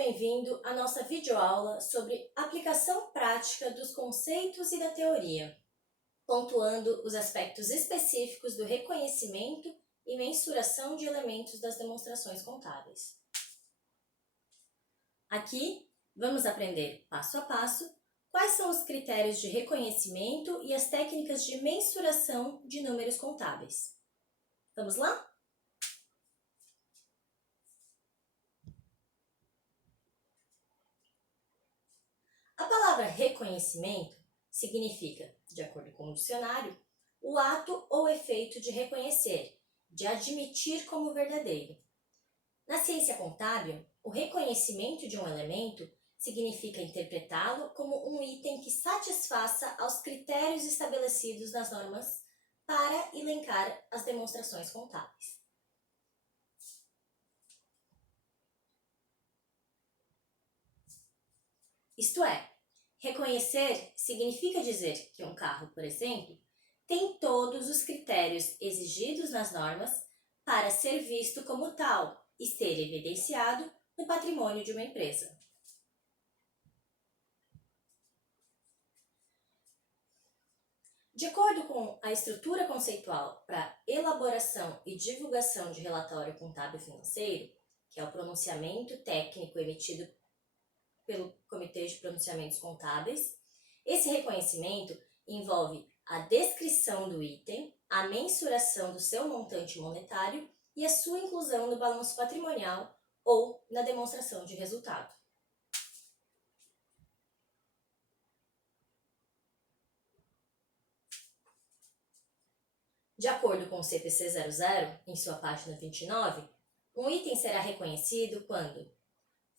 bem-vindo à nossa videoaula sobre aplicação prática dos conceitos e da teoria, pontuando os aspectos específicos do reconhecimento e mensuração de elementos das demonstrações contábeis. Aqui, vamos aprender passo a passo quais são os critérios de reconhecimento e as técnicas de mensuração de números contábeis. Vamos lá? A palavra reconhecimento significa, de acordo com o dicionário, o ato ou efeito de reconhecer, de admitir como verdadeiro. Na ciência contábil, o reconhecimento de um elemento significa interpretá-lo como um item que satisfaça aos critérios estabelecidos nas normas para elencar as demonstrações contábeis. Isto é, reconhecer significa dizer que um carro, por exemplo, tem todos os critérios exigidos nas normas para ser visto como tal e ser evidenciado no patrimônio de uma empresa. De acordo com a estrutura conceitual para elaboração e divulgação de relatório contábil financeiro, que é o pronunciamento técnico emitido pelo Comitê de Pronunciamentos Contábeis, esse reconhecimento envolve a descrição do item, a mensuração do seu montante monetário e a sua inclusão no balanço patrimonial ou na demonstração de resultado. De acordo com o CPC 00, em sua página 29, um item será reconhecido quando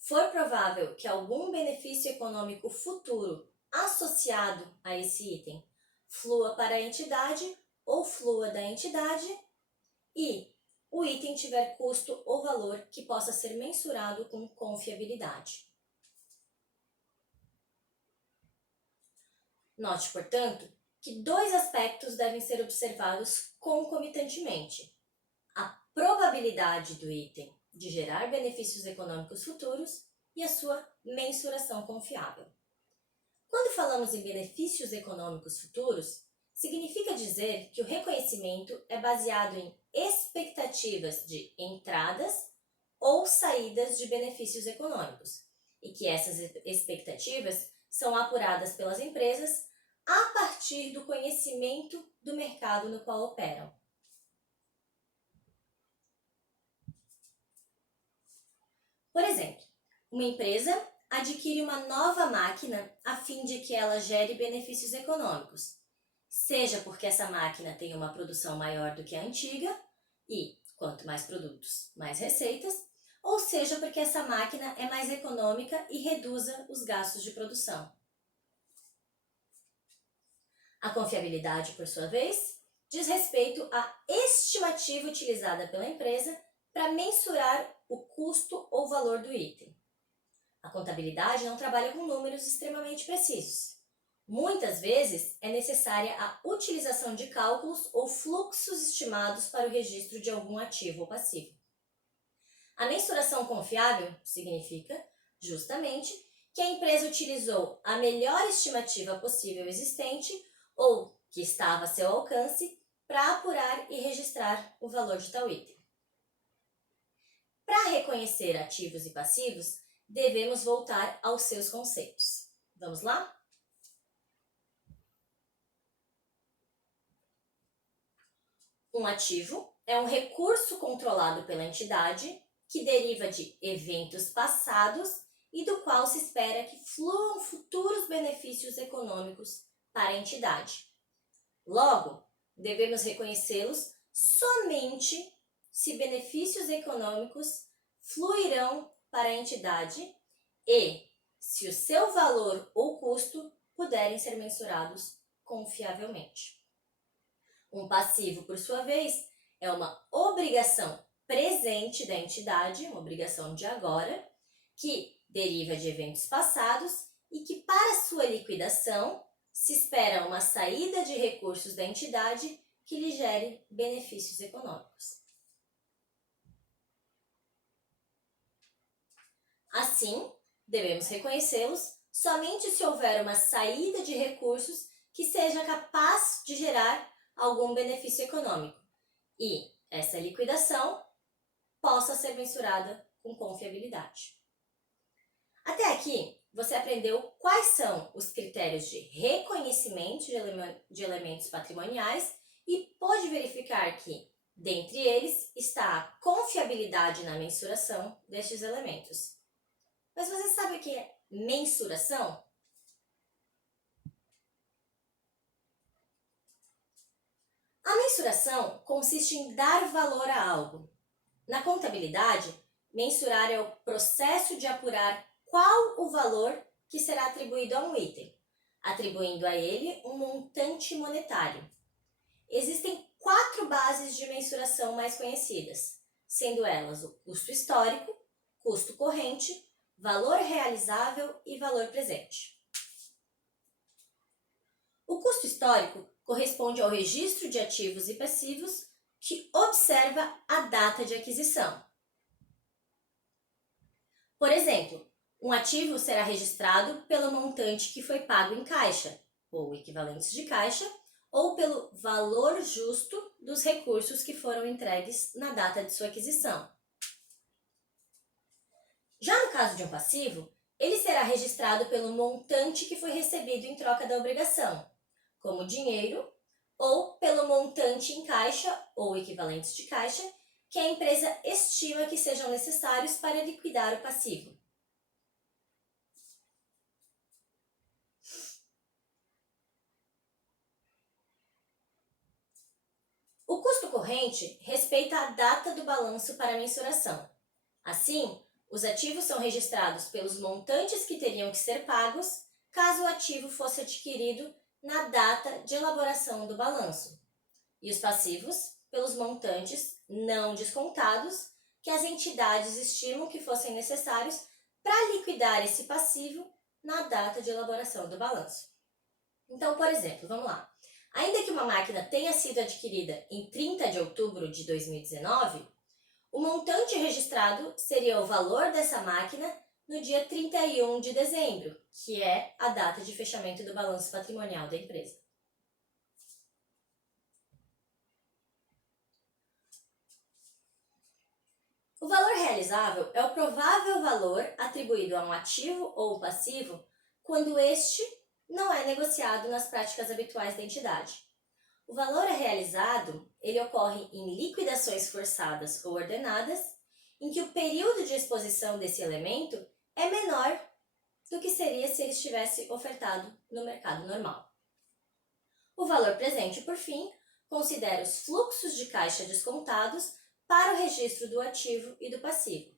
for provável que algum benefício econômico futuro associado a esse item flua para a entidade ou flua da entidade e o item tiver custo ou valor que possa ser mensurado com confiabilidade. Note, portanto, que dois aspectos devem ser observados concomitantemente: a probabilidade do item de gerar benefícios econômicos futuros e a sua mensuração confiável. Quando falamos em benefícios econômicos futuros, significa dizer que o reconhecimento é baseado em expectativas de entradas ou saídas de benefícios econômicos e que essas expectativas são apuradas pelas empresas a partir do conhecimento do mercado no qual operam. Por exemplo, uma empresa adquire uma nova máquina a fim de que ela gere benefícios econômicos, seja porque essa máquina tem uma produção maior do que a antiga e, quanto mais produtos, mais receitas, ou seja porque essa máquina é mais econômica e reduza os gastos de produção. A confiabilidade, por sua vez, diz respeito à estimativa utilizada pela empresa para mensurar o custo ou valor do item. A contabilidade não trabalha com números extremamente precisos. Muitas vezes é necessária a utilização de cálculos ou fluxos estimados para o registro de algum ativo ou passivo. A mensuração confiável significa, justamente, que a empresa utilizou a melhor estimativa possível existente ou que estava a seu alcance para apurar e registrar o valor de tal item. Para reconhecer ativos e passivos, devemos voltar aos seus conceitos. Vamos lá? Um ativo é um recurso controlado pela entidade que deriva de eventos passados e do qual se espera que fluam futuros benefícios econômicos para a entidade. Logo, devemos reconhecê-los somente se benefícios econômicos fluirão para a entidade e se o seu valor ou custo puderem ser mensurados confiavelmente. Um passivo, por sua vez, é uma obrigação presente da entidade, uma obrigação de agora, que deriva de eventos passados e que, para sua liquidação, se espera uma saída de recursos da entidade que lhe gere benefícios econômicos. Assim, devemos reconhecê-los somente se houver uma saída de recursos que seja capaz de gerar algum benefício econômico e essa liquidação possa ser mensurada com confiabilidade. Até aqui, você aprendeu quais são os critérios de reconhecimento de elementos patrimoniais e pôde verificar que, dentre eles, está a confiabilidade na mensuração destes elementos. Mas você sabe o que é mensuração? A mensuração consiste em dar valor a algo. Na contabilidade, mensurar é o processo de apurar qual o valor que será atribuído a um item, atribuindo a ele um montante monetário. Existem 4 bases de mensuração mais conhecidas, sendo elas o custo histórico, custo corrente, valor realizável e valor presente. O custo histórico corresponde ao registro de ativos e passivos que observa a data de aquisição. Por exemplo, um ativo será registrado pelo montante que foi pago em caixa, ou equivalentes de caixa, ou pelo valor justo dos recursos que foram entregues na data de sua aquisição. Já no caso de um passivo, ele será registrado pelo montante que foi recebido em troca da obrigação, como dinheiro, ou pelo montante em caixa ou equivalentes de caixa que a empresa estima que sejam necessários para liquidar o passivo. O custo corrente respeita a data do balanço para mensuração. Assim, os ativos são registrados pelos montantes que teriam que ser pagos caso o ativo fosse adquirido na data de elaboração do balanço, e os passivos pelos montantes não descontados que as entidades estimam que fossem necessários para liquidar esse passivo na data de elaboração do balanço. Então, por exemplo, vamos lá. Ainda que uma máquina tenha sido adquirida em 30 de outubro de 2019, o montante registrado seria o valor dessa máquina no dia 31 de dezembro, que é a data de fechamento do balanço patrimonial da empresa. O valor realizável é o provável valor atribuído a um ativo ou passivo quando este não é negociado nas práticas habituais da entidade. O valor realizado, ele ocorre em liquidações forçadas ou ordenadas, em que o período de exposição desse elemento é menor do que seria se ele estivesse ofertado no mercado normal. O valor presente, por fim, considera os fluxos de caixa descontados para o registro do ativo e do passivo.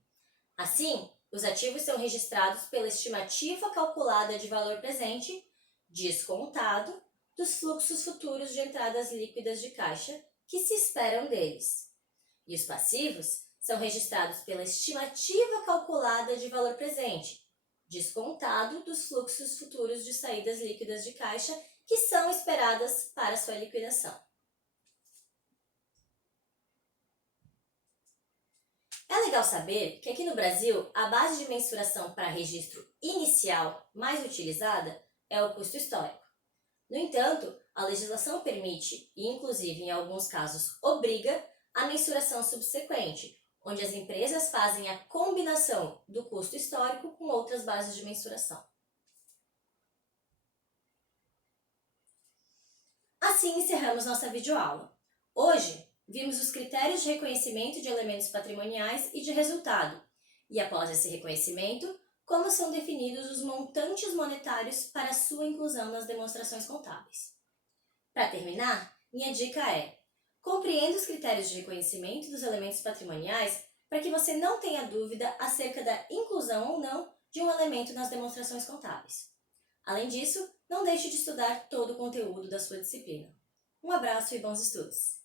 Assim, os ativos são registrados pela estimativa calculada de valor presente, descontado, dos fluxos futuros de entradas líquidas de caixa que se esperam deles. E os passivos são registrados pela estimativa calculada de valor presente, descontado dos fluxos futuros de saídas líquidas de caixa que são esperadas para sua liquidação. É legal saber que aqui no Brasil, a base de mensuração para registro inicial mais utilizada é o custo histórico. No entanto, a legislação permite, e inclusive em alguns casos obriga, a mensuração subsequente, onde as empresas fazem a combinação do custo histórico com outras bases de mensuração. Assim encerramos nossa videoaula. Hoje, vimos os critérios de reconhecimento de elementos patrimoniais e de resultado, e após esse reconhecimento, como são definidos os montantes monetários para sua inclusão nas demonstrações contábeis. Para terminar, minha dica é: compreenda os critérios de reconhecimento dos elementos patrimoniais para que você não tenha dúvida acerca da inclusão ou não de um elemento nas demonstrações contábeis. Além disso, não deixe de estudar todo o conteúdo da sua disciplina. Um abraço e bons estudos!